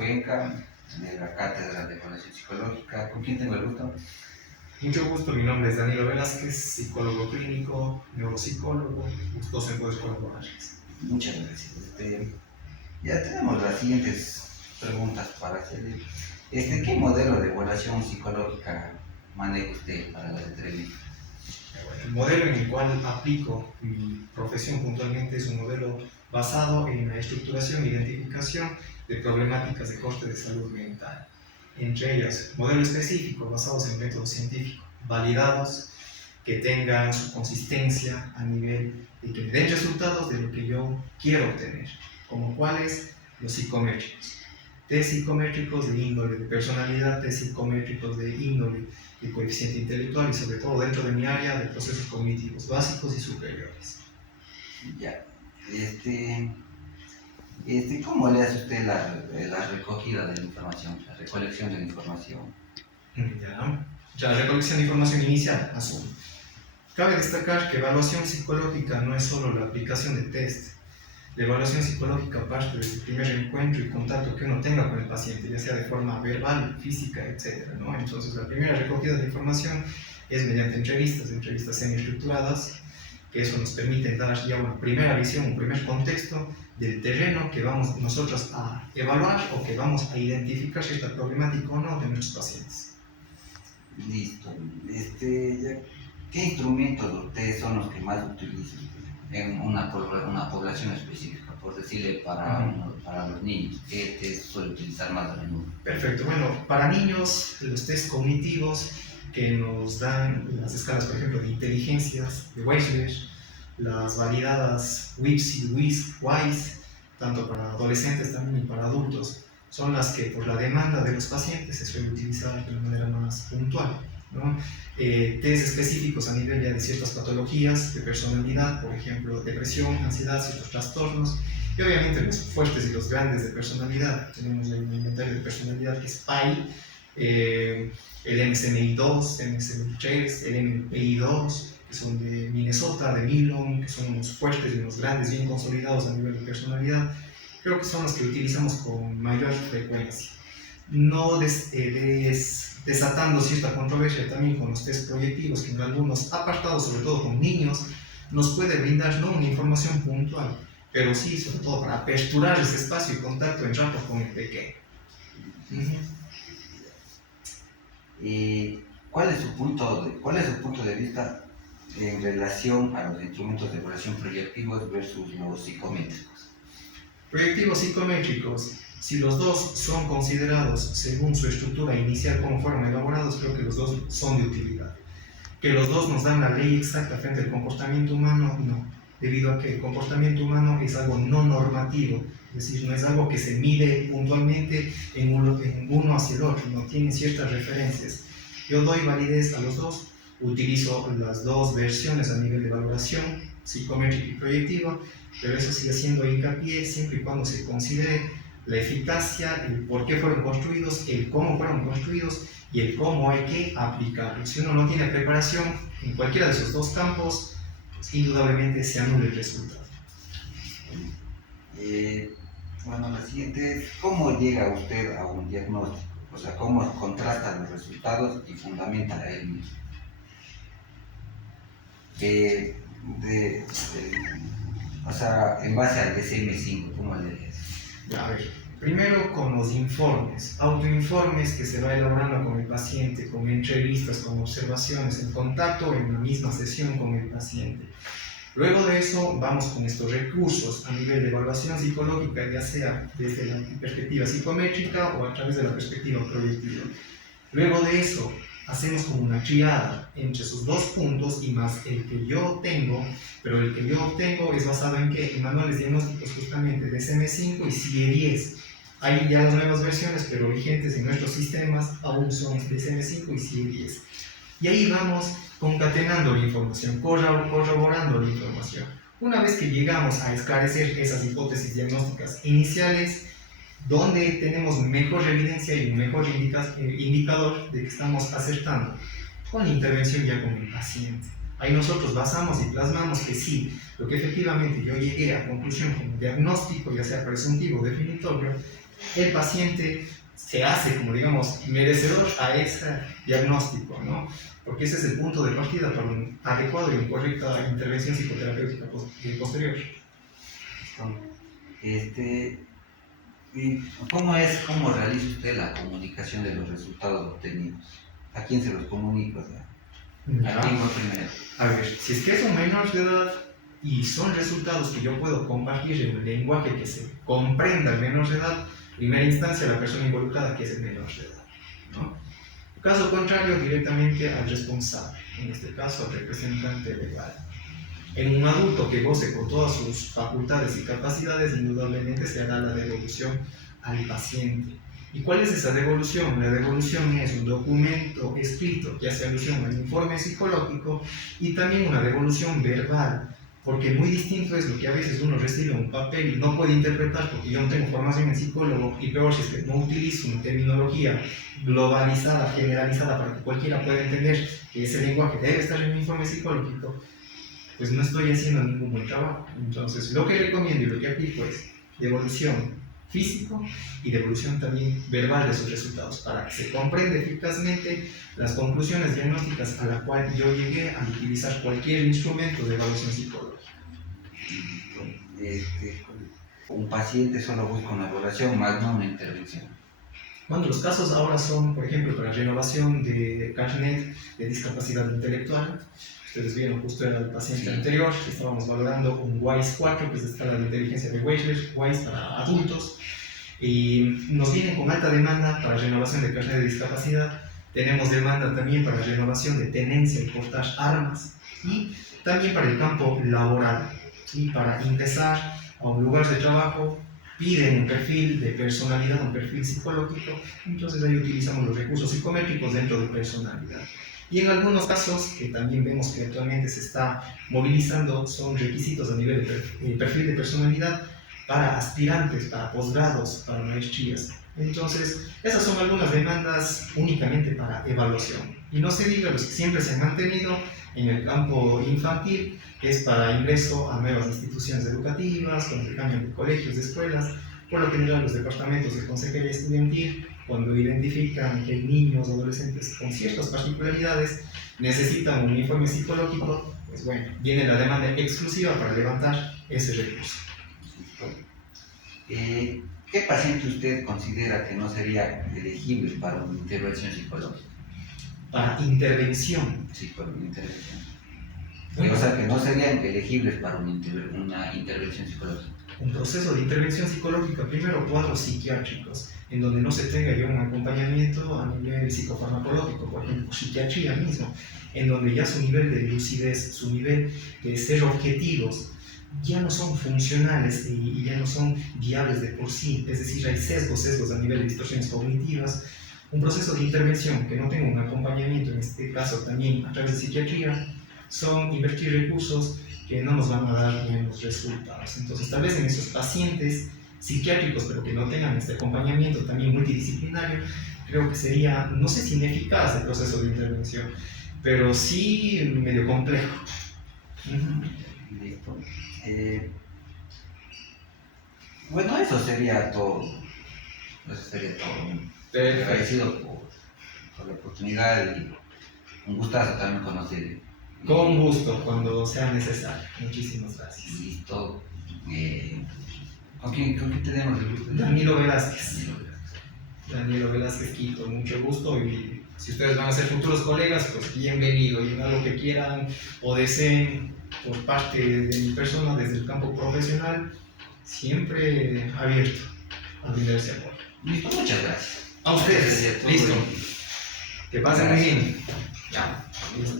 Cuenca, de la Cátedra de Evaluación Psicológica. ¿Con quién tengo el gusto? Mucho gusto, mi nombre es Danilo Velázquez, psicólogo clínico, neuropsicólogo, gustoso en poder colaborar. Muchas gracias. Ya tenemos las siguientes preguntas para hacerle. ¿Qué modelo de evaluación psicológica maneja usted para la entrevista? El modelo en el cual aplico mi profesión puntualmente es un modelo basado en la estructuración e identificación de problemáticas de corte de salud mental. Entre ellas, modelo específico basados en métodos científicos, validados, que tengan su consistencia a nivel de que me den resultados de lo que yo quiero obtener, como cuáles los psicométricos. Test psicométricos de índole de personalidad, test psicométricos de índole de coeficiente intelectual y sobre todo dentro de mi área de procesos cognitivos básicos y superiores. Ya. ¿Cómo le hace usted la recogida de la información, la recolección de la información? Ya la recolección de información inicial, asumo. Cabe destacar que evaluación psicológica no es solo la aplicación de test. La evaluación psicológica parte desde el primer encuentro y contacto que uno tenga con el paciente, ya sea de forma verbal, física, etc., ¿no? Entonces, la primera recogida de información es mediante entrevistas semiestructuradas, que eso nos permite dar ya una primera visión, un primer contexto del terreno que vamos nosotros a evaluar o que vamos a identificar si esta problemática o no de nuestros pacientes. Listo. ¿Qué instrumentos de ustedes son los que más utilizan en una población específica? Por decirle, para los niños, ¿qué test suele utilizar más a menudo? Perfecto. Bueno, para niños, los test cognitivos que nos dan las escalas, por ejemplo, de inteligencias de Wechsler, las validadas WIPSI, WISC, tanto para adolescentes también y para adultos, son las que por la demanda de los pacientes se suele utilizar de una manera más puntual, ¿no? Test específicos a nivel ya de ciertas patologías de personalidad, por ejemplo, depresión, ansiedad, ciertos trastornos, y obviamente los fuertes y los grandes de personalidad. Tenemos el inventario de personalidad que es PAI, el MSMI-2, MSMI-3, el MPI-2, que son de Minnesota, de Millon, que son unos fuertes y unos grandes bien consolidados a nivel de personalidad. Creo que son los que utilizamos con mayor frecuencia. No desatando cierta controversia también con los test proyectivos, que en algunos apartados, sobre todo con niños, nos puede brindar no una información puntual, pero sí, sobre todo para aperturar ese espacio y contacto en rato con el pequeño. ¿Cuál es su punto de vista en relación a los instrumentos de evaluación proyectivos versus los psicométricos? Proyectivos psicométricos, si los dos son considerados según su estructura inicial como fueron elaborados, creo que los dos son de utilidad. Que los dos nos dan la ley exacta frente al comportamiento humano, no, debido a que el comportamiento humano es algo no normativo, es decir, no es algo que se mide puntualmente en uno hacia el otro, no tiene ciertas referencias. Yo doy validez a los dos, utilizo las dos versiones a nivel de valoración, psicométrica y proyectiva, pero eso sigue siendo hincapié siempre y cuando se considere la eficacia, el por qué fueron construidos, el cómo fueron construidos y el cómo hay que aplicarlos. Si uno no tiene preparación en cualquiera de esos dos campos, pues indudablemente se anula el resultado. Bueno, la siguiente es, ¿cómo llega usted a un diagnóstico? O sea, ¿cómo contrasta los resultados y fundamenta a él mismo? O sea, en base al DSM-5, ¿cómo le es? A ver, primero con los informes, autoinformes que se va elaborando con el paciente, con entrevistas, con observaciones, en contacto en una misma sesión con el paciente. Luego de eso vamos con estos recursos a nivel de evaluación psicológica, ya sea desde la perspectiva psicométrica o a través de la perspectiva proyectiva. Luego de eso hacemos como una triada entre esos dos puntos y más el que yo tengo, pero el que yo obtengo es basado en ¿qué? En manuales diagnósticos justamente de DSM-5 y CIE-10. Hay ya las nuevas versiones, pero vigentes en nuestros sistemas aún son DSM-5 y CIE-10. Y ahí vamos concatenando la información, corroborando la información. Una vez que llegamos a esclarecer esas hipótesis diagnósticas iniciales, donde tenemos mejor evidencia y un mejor indicador de que estamos acertando con la intervención ya con el paciente. Ahí nosotros basamos y plasmamos que sí, lo que efectivamente yo llegué a conclusión como diagnóstico, ya sea presuntivo o definitorio, el paciente se hace, como digamos, merecedor a ese diagnóstico, ¿no? Porque ese es el punto de partida para una adecuada y correcta intervención psicoterapéutica posterior. ¿Y cómo realiza usted la comunicación de los resultados obtenidos? ¿A quién se los comunica? ¿A quién va primero? A ver, si es que es un menor de edad y son resultados que yo puedo compartir en un lenguaje que se comprenda al menor de edad, en primera instancia la persona involucrada, que es el menor de edad, ¿no? Caso contrario, directamente al responsable, en este caso al representante legal. En un adulto que goce con todas sus facultades y capacidades, indudablemente se hará la devolución al paciente. ¿Y cuál es esa devolución? La devolución es un documento escrito que hace alusión al informe psicológico y también una devolución verbal, porque muy distinto es lo que a veces uno recibe en un papel y no puede interpretar porque yo no tengo formación en psicólogo, y peor si es que no utilizo una terminología globalizada, generalizada para que cualquiera pueda entender que ese lenguaje debe estar en un informe psicológico, pues no estoy haciendo ningún buen trabajo. Entonces, lo que recomiendo y lo que aplico es devolución físico y devolución también verbal de sus resultados, para que se comprenda eficazmente las conclusiones diagnósticas a la cual yo llegué al utilizar cualquier instrumento de evaluación psicológica. Un paciente solo busca una evaluación, más no una intervención. Bueno, los casos ahora son, por ejemplo, para renovación de carnet de discapacidad intelectual. Ustedes vieron justo en el paciente anterior que estábamos valorando un WISE 4, que es la escala de inteligencia de Wechsler, WISE para adultos, y nos vienen con alta demanda para renovación de carnet de discapacidad. Tenemos demanda también para renovación de tenencia y portar armas, y también para el campo laboral. Y para ingresar a un lugar de trabajo piden un perfil de personalidad, un perfil psicológico, entonces ahí utilizamos los recursos psicométricos dentro de personalidad. Y en algunos casos, que también vemos que actualmente se está movilizando, son requisitos a nivel de perfil de personalidad para aspirantes, para posgrados, para maestrías. Entonces, esas son algunas demandas únicamente para evaluación. Y no se diga los que siempre se han mantenido en el campo infantil, que es para ingreso a nuevas instituciones educativas, cuando se cambian de colegios, de escuelas. Por lo general, los departamentos de consejería estudiantil, cuando identifican que niños o adolescentes con ciertas particularidades necesitan un informe psicológico, pues bueno, viene la demanda exclusiva para levantar ese recurso. ¿Qué paciente usted considera que no sería elegible para una intervención psicológica? Para intervención. Sí, para una intervención. Bueno, o sea, que no serían elegibles para una intervención psicológica. Un proceso de intervención psicológica, primero cuadros psiquiátricos, en donde no se tenga ya un acompañamiento a nivel psicofarmacológico, por ejemplo, psiquiatría mismo, en donde ya su nivel de lucidez, su nivel de ser objetivos, ya no son funcionales y ya no son viables de por sí, es decir, hay sesgos a nivel de distorsiones cognitivas. Un proceso de intervención que no tenga un acompañamiento, en este caso también a través de psiquiatría, son invertir recursos que no nos van a dar buenos resultados. Entonces, tal vez en esos pacientes psiquiátricos, pero que no tengan este acompañamiento también multidisciplinario, creo que sería, no sé si ineficaz el proceso de intervención, pero sí medio complejo. Listo. Bueno, eso sería todo. Agradecido por la oportunidad y un gustazo también conocer. Con gusto, cuando sea necesario. Muchísimas gracias. Listo. ¿Con quién tenemos el gusto? Danilo Velázquez. Danilo Velázquez Quito, mucho gusto, y si ustedes van a ser futuros colegas, pues bienvenido, y en algo que quieran o deseen por parte de mi persona desde el campo profesional, siempre abierto a brindar ese apoyo. Listo, muchas gracias. A ustedes, listo. Que pasen muy bien. Ya, listo.